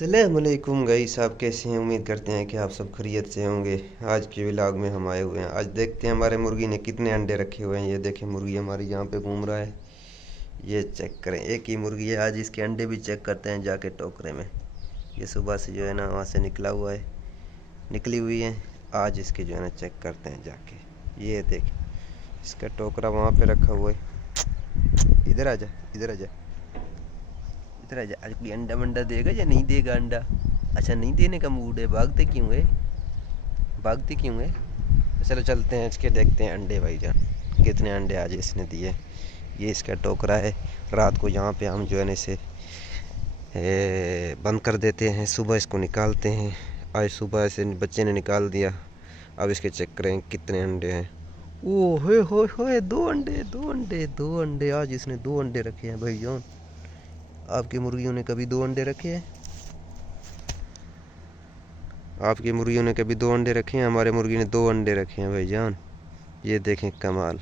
अस्सलामुअलैकुम गाइस, आप कैसे हैं? उम्मीद करते हैं कि आप सब खैरियत से होंगे। आज के व्लॉग में हम आए हुए हैं। आज देखते हैं हमारे मुर्गी ने कितने अंडे रखे हुए हैं। ये देखें, मुर्गी हमारी यहाँ पे घूम रहा है। ये चेक करें, एक ही मुर्गी है। आज इसके अंडे भी चेक करते हैं जाके टोकरे में। ये सुबह से जो है ना वहाँ से निकला हुआ है, निकली हुई है। आज इसके जो है ना चेक करते हैं जाके। ये देखें, इसका टोकरा वहाँ पर रखा हुआ है। इधर आ जा, इधर आ जा, इधर आ जा। आज कोई अंडा वंडा देगा या नहीं देगा अंडा? अच्छा, नहीं देने का मूड है। भागते क्यों है, भागते क्यों है? तो चलो चलते हैं, इसके देखते हैं अंडे भाईजान कितने अंडे आज इसने दिए। ये इसका टोकरा है। रात को यहाँ पे हम जो है ना इसे बंद कर देते हैं, सुबह इसको निकालते हैं। आज सुबह इसे बच्चे ने निकाल दिया। अब इसके चेक करें कितने अंडे हैं। ओ हो, दो अंडे, दो अंडे, दो अंडे। आज इसने दो अंडे रखे हैं भाईजान। आपकी मुर्गियों ने कभी दो अंडे रखे हैं? आपकी मुर्गियों ने कभी दो अंडे रखे हैं? हमारे मुर्गी ने दो अंडे रखे हैं भाईजान। ये देखें कमाल।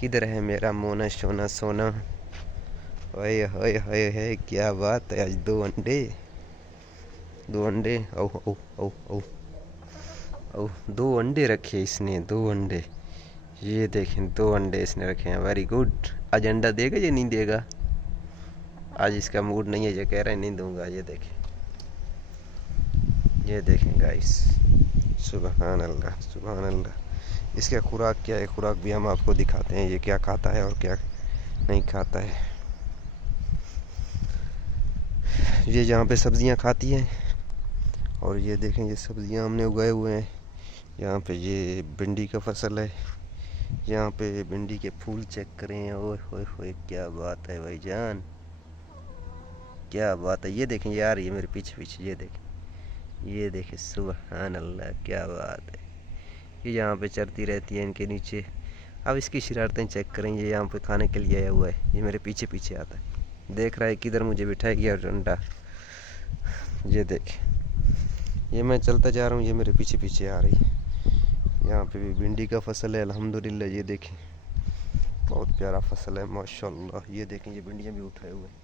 किधर है मेरा मोना सोना सोना? ओए होए होए है, क्या बात है। आज दो अंडे, दो अंडे। ओ ओ ओ ओ ओ, दो अंडे रखे इसने, दो अंडे। ये देखें, दो अंडे इसने रखे हैं। Very good. आज अंडा देगा या नहीं देगा? आज इसका मूड नहीं है, ये कह रहा है नहीं दूंगा। ये देखें, ये देखें गाइस, सुबहान अल्लाह, सुबहान अल्लाह। इसका खुराक क्या है, खुराक भी हम आपको दिखाते हैं। ये क्या खाता है और क्या नहीं खाता है। ये यहाँ पे सब्जियाँ खाती है। और ये देखें, ये सब्जियाँ हमने उगाए हुए हैं। यहाँ पे ये भिंडी का फसल है। यहाँ पे भिंडी के फूल चेक करें। ओए होए होए, क्या बात है भाईजान, क्या बात है। ये देखें, ये आ रही है मेरे पीछे पीछे। ये देखें, ये देखें, सुबहान अल्लाह, क्या बात है। ये यहाँ पे चरती रहती है इनके नीचे। अब इसकी शरारतें चेक करें। ये यहाँ पे खाने के लिए आया हुआ है। ये मेरे पीछे पीछे आता है, देख रहा है किधर मुझे बिठाएगी और अंडा। ये देखें, ये मैं चलता जा रहा हूँ, ये मेरे पीछे पीछे आ रही है। यहाँ पे भी भिंडी का फसल है अल्हम्दुलिल्लाह। ये देखें, बहुत प्यारा फसल है माशाल्लाह। ये देखें, ये भिंडियाँ भी उठाए हुए हैं।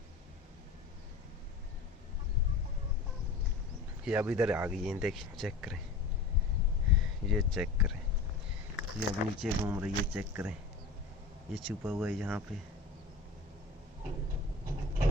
ये अब इधर आ गई है, देखें, चेक करें, ये चेक करें। ये अब नीचे घूम रही है, चेक करें। ये छुपा हुआ है यहाँ पे।